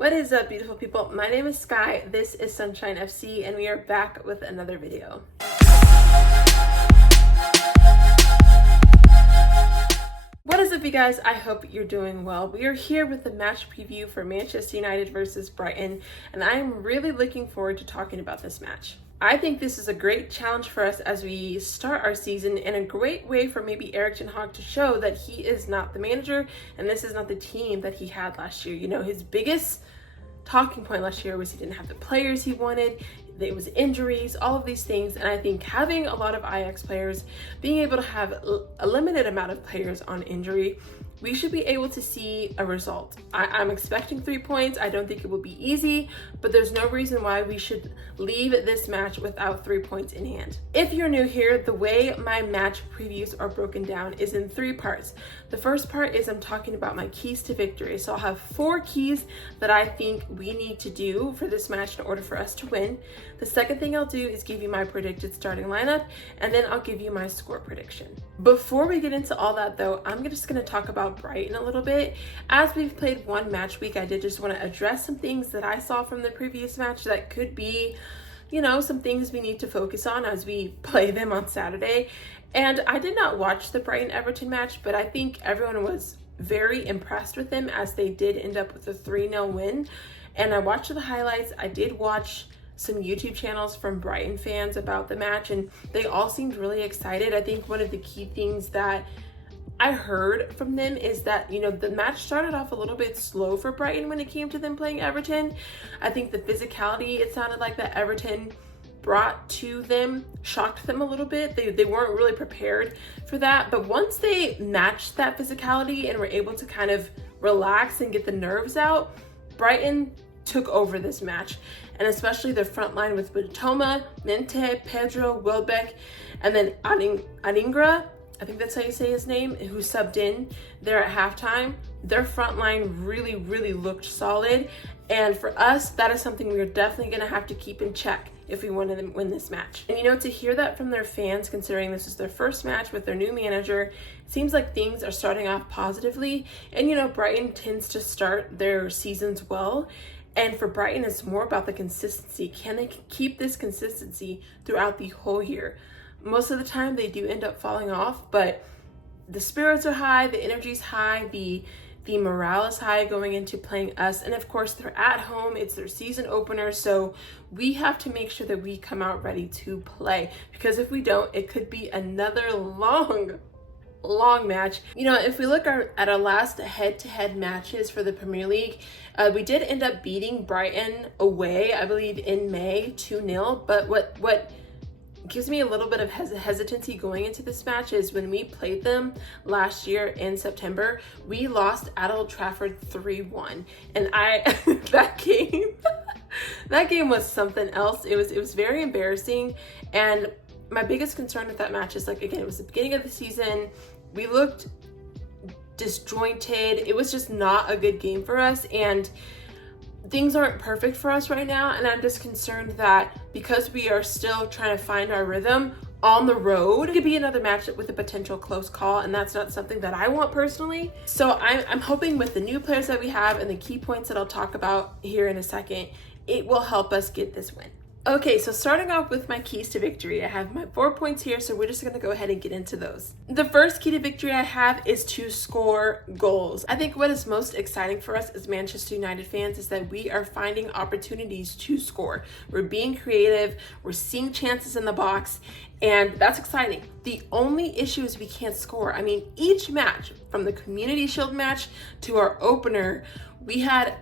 What is up, beautiful people? My name is Sky, this is Sunshine FC, and we are back with another video. What is up, you guys? I hope you're doing well. We are here with the match preview for Manchester United versus Brighton, and I am really looking forward to talking about this match. I think this is a great challenge for us as we start our season, and a great way for maybe Erik ten Hag to show that he is not the manager and this is not the team that he had last year. You know, his biggest talking point last year was he didn't have the players he wanted, it was injuries, all of these things. And I think having a lot of Ajax players, being able to have a limited amount of players on injury, we should be able to see a result. I'm expecting 3 points. I don't think it will be easy, but there's no reason why we should leave this match without 3 points in hand. If you're new here, the way my match previews are broken down is in 3 parts. The first part is I'm talking about my keys to victory. So I'll have 4 keys that I think we need to do for this match in order for us to win. The second thing I'll do is give you my predicted starting lineup, and then I'll give you my score prediction. Before we get into all that though, I'm just gonna talk about Brighton a little bit. As we've played one match week, I did just want to address some things that I saw from the previous match that could be, you know, some things we need to focus on as we play them on Saturday. And I did not watch the Brighton-Everton match, but I think everyone was very impressed with them as they did end up with a 3-0 win. And I watched the highlights. I did watch some YouTube channels from Brighton fans about the match, and they all seemed really excited. I think one of the key things that I heard from them is that, you know, the match started off a little bit slow for Brighton when it came to them playing Everton. I think the physicality, it sounded like that Everton brought to them shocked them a little bit. They weren't really prepared for that, but once they matched that physicality and were able to kind of relax and get the nerves out, Brighton took over this match. And especially the front line with Bitoma, Mente, Pedro, Welbeck, and then Adingra, I think that's how you say his name, who subbed in there at halftime. Their front line really, really looked solid. And for us, that is something we're definitely gonna have to keep in check if we want to win this match. And you know, to hear that from their fans, considering this is their first match with their new manager, it seems like things are starting off positively. And you know, Brighton tends to start their seasons well. And for Brighton, it's more about the consistency. Can they keep this consistency throughout the whole year? Most of the time they do end up falling off, but the spirits are high, the energy's high, the morale is high going into playing us. And of course, they're at home, it's their season opener, so we have to make sure that we come out ready to play, because if we don't, it could be another long match. You know, if we look at our last head-to-head matches for the Premier League, we did end up beating Brighton away, I believe in May, 2-0, but what gives me a little bit of hesitancy going into this match is when we played them last year in September, we lost at Old Trafford 3-1, and that game was something else. It was very embarrassing. And my biggest concern with that match is, like, again, it was the beginning of the season. We looked disjointed. It was just not a good game for us, and things aren't perfect for us right now. And I'm just concerned that because we are still trying to find our rhythm on the road, it could be another match with a potential close call, and that's not something that I want personally. So I'm hoping with the new players that we have and the key points that I'll talk about here in a second, it will help us get this win. Okay, so starting off with my keys to victory, I have my 4 points here, so we're just gonna go ahead and get into those. The first key to victory I have is to score goals. I think what is most exciting for us as Manchester United fans is that we are finding opportunities to score. We're being creative, we're seeing chances in the box, and that's exciting. The only issue is we can't score. I mean, each match, from the Community Shield match to our opener, we had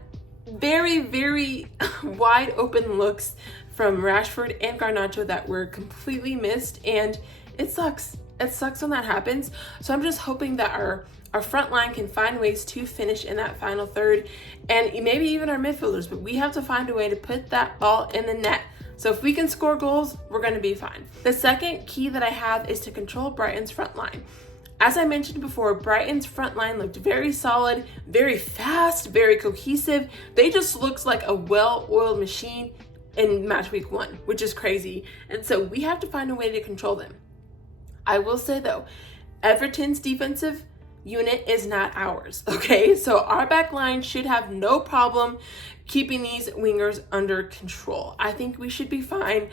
very, very wide open looks from Rashford and Garnacho that were completely missed, and it sucks. It sucks when that happens. So I'm just hoping that our front line can find ways to finish in that final third, and maybe even our midfielders, but we have to find a way to put that ball in the net. So if we can score goals, we're gonna be fine. The second key that I have is to control Brighton's front line. As I mentioned before, Brighton's front line looked very solid, very fast, very cohesive. They just looked like a well-oiled machine in match week 1, which is crazy. And so we have to find a way to control them. I will say though, Everton's defensive unit is not ours, okay? So our back line should have no problem keeping these wingers under control. I think we should be fine.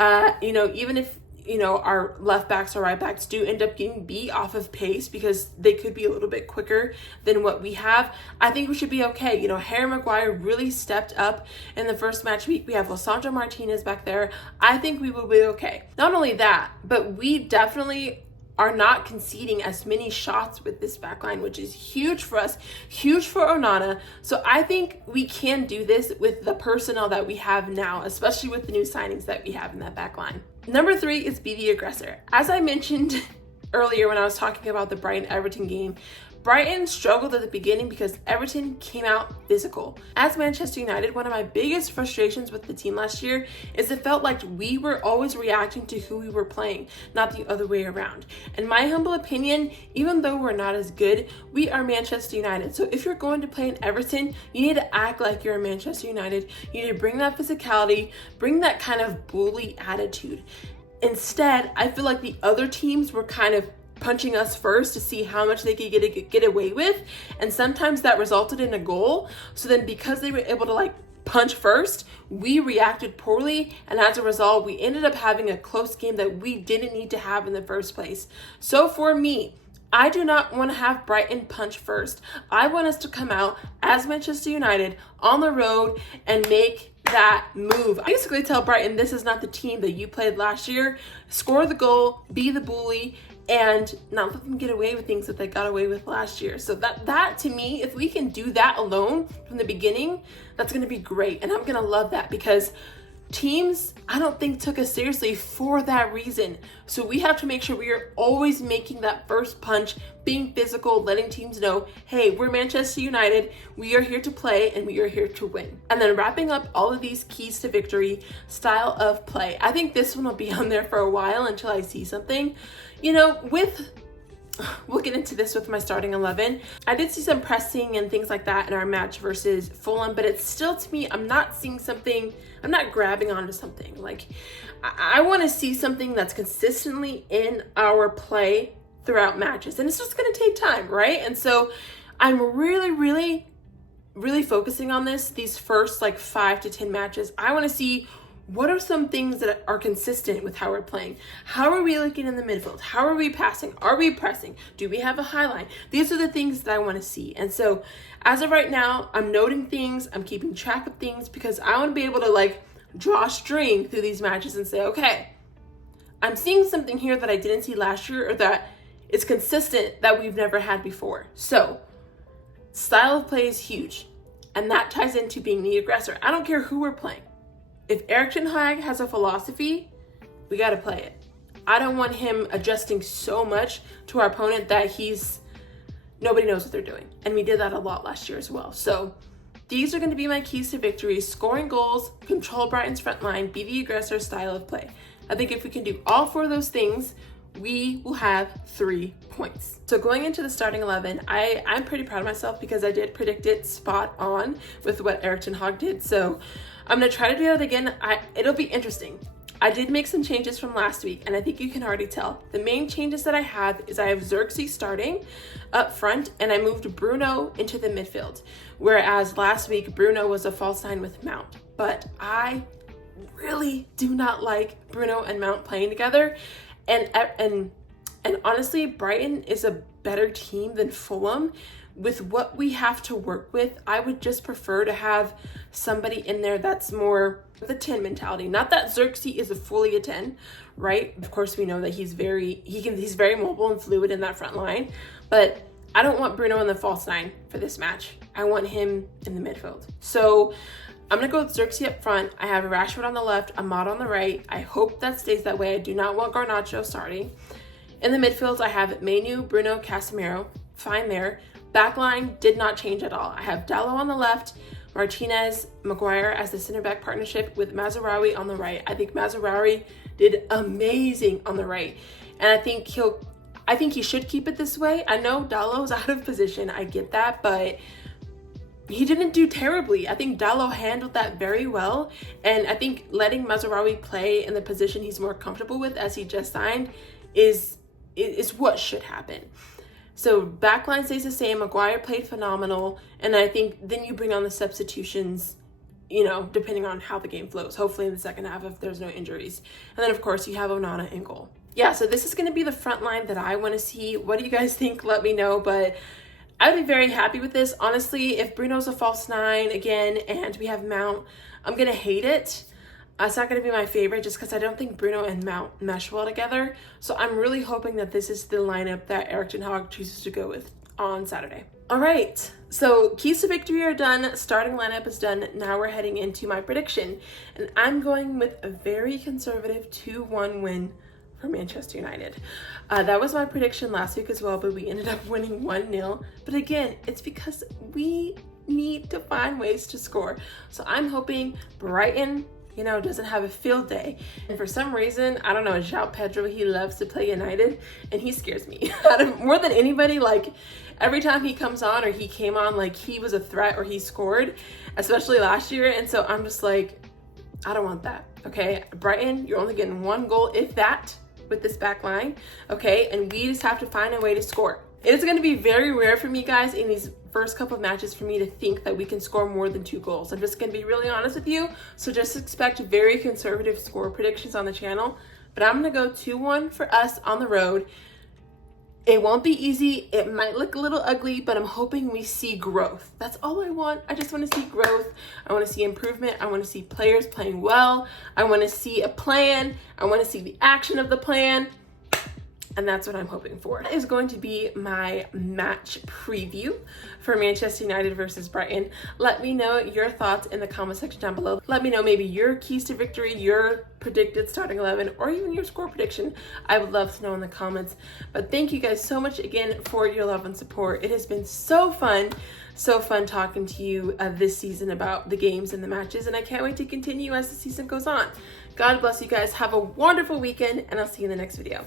Even if our left backs or right backs do end up getting beat off of pace because they could be a little bit quicker than what we have, I think we should be okay. Harry Maguire really stepped up in the first match week. We have Lisandro Martinez back there. I think we will be okay. Not only that, but we definitely are not conceding as many shots with this backline, which is huge for us, huge for Onana. So I think we can do this with the personnel that we have now, especially with the new signings that we have in that backline. Number 3 is be the aggressor. As I mentioned earlier when I was talking about the Brighton-Everton game, Brighton struggled at the beginning because Everton came out physical. As Manchester United, one of my biggest frustrations with the team last year is it felt like we were always reacting to who we were playing, not the other way around. In my humble opinion, even though we're not as good, we are Manchester United. So if you're going to play in Everton, you need to act like you're Manchester United. You need to bring that physicality, bring that kind of bully attitude. Instead, I feel like the other teams were kind of punching us first to see how much they could get away with, and sometimes that resulted in a goal. So then because they were able to punch first, we reacted poorly, and as a result we ended up having a close game that we didn't need to have in the first place. So for me, I do not want to have Brighton punch first. I want us to come out as Manchester United on the road and make that move. I basically tell Brighton, this is not the team that you played last year. Score the goal, be the bully, and not let them get away with things that they got away with last year. So that to me, if we can do that alone from the beginning, that's going to be great. And I'm going to love that because teams, I don't think, took us seriously for that reason. So we have to make sure we are always making that first punch, being physical, letting teams know, hey, we're Manchester United, we are here to play and we are here to win. And then wrapping up all of these keys to victory, style of play. I think this one will be on there for a while until I see something. We'll get into this with my starting 11. I did see some pressing and things like that in our match versus Fulham, but it's still, to me, I'm not seeing something, I'm not grabbing onto something. I want to see something that's consistently in our play throughout matches, and it's just going to take time, right? And so I'm really focusing on these first 5 to 10 matches. I want to see what are some things that are consistent with how we're playing. How are we looking in the midfield? How are we passing? Are we pressing? Do we have a high line? These are the things that I want to see. And so as of right now, I'm noting things, I'm keeping track of things because I want to be able to draw a string through these matches and say, okay, I'm seeing something here that I didn't see last year or that is consistent that we've never had before. So style of play is huge, and that ties into being the aggressor. I don't care who we're playing. If Erik ten Hag has a philosophy, we got to play it. I don't want him adjusting so much to our opponent that nobody knows what they're doing. And we did that a lot last year as well. So these are going to be my keys to victory: scoring goals, control Brighton's front line, be the aggressor, style of play. I think if we can do all 4 of those things, we will have 3 points. So going into the starting 11, I'm pretty proud of myself because I did predict it spot on with what Erik ten Hag did. So I'm going to try to do that again. It'll be interesting. I did make some changes from last week, and I think you can already tell. The main changes that I have is I have Xerxes starting up front, and I moved Bruno into the midfield. Whereas last week, Bruno was a false nine with Mount. But I really do not like Bruno and Mount playing together. And honestly, Brighton is a better team than Fulham. With what we have to work with, I would just prefer to have somebody in there that's more the 10 mentality. Not that Xerxes is fully a 10, right? Of course, we know that he's very mobile and fluid in that front line, but I don't want Bruno in the false nine for this match. I want him in the midfield. So I'm gonna go with Xerxes up front. I have Rashford on the left, Ahmad on the right. I hope that stays that way. I do not want Garnacho starting. In the midfield, I have Manu, Bruno, Casemiro. Fine there. Backline did not change at all. I have Dalot on the left, Martinez, Maguire as the center back partnership with Mazraoui on the right. I think Mazraoui did amazing on the right, and I think he should keep it this way. I know Dalot's out of position, I get that, but he didn't do terribly. I think Dalot handled that very well, and I think letting Mazraoui play in the position he's more comfortable with as he just signed is what should happen. So backline stays the same. Maguire played phenomenal. And I think then you bring on the substitutions, you know, depending on how the game flows, hopefully in the second half if there's no injuries. And then, of course, you have Onana in goal. Yeah, so this is going to be the front line that I want to see. What do you guys think? Let me know. But I would be very happy with this. Honestly, if Bruno's a false nine again and we have Mount, I'm going to hate it. It's not going to be my favorite just because I don't think Bruno and Mount mesh well together. So I'm really hoping that this is the lineup that Erik ten Hag chooses to go with on Saturday. All right, so keys to victory are done. Starting lineup is done. Now we're heading into my prediction. And I'm going with a very conservative 2-1 win for Manchester United. That was my prediction last week as well, but we ended up winning 1-0. But again, it's because we need to find ways to score. So I'm hoping Brighton, you know, doesn't have a field day. And for some reason, I don't know, João Pedro, he loves to play United and he scares me. More than anybody, like every time he comes on or he came on, like he was a threat or he scored, especially last year. And so I'm just like, I don't want that, okay? Brighton, you're only getting 1 goal, if that, with this back line, okay? And we just have to find a way to score. It is going to be very rare for me, guys, in these first couple of matches for me to think that we can score more than 2 goals. I'm just going to be really honest with you. So just expect very conservative score predictions on the channel. But I'm going to go 2-1 for us on the road. It won't be easy. It might look a little ugly, but I'm hoping we see growth. That's all I want. I just want to see growth. I want to see improvement. I want to see players playing well. I want to see a plan. I want to see the action of the plan. And that's what I'm hoping for. That is going to be my match preview for Manchester United versus Brighton. Let me know your thoughts in the comment section down below. Let me know maybe your keys to victory, your predicted starting 11, or even your score prediction. I would love to know in the comments. But thank you guys so much again for your love and support. It has been so fun talking to you this season about the games and the matches, and I can't wait to continue as the season goes on. God bless you guys. Have a wonderful weekend, and I'll see you in the next video.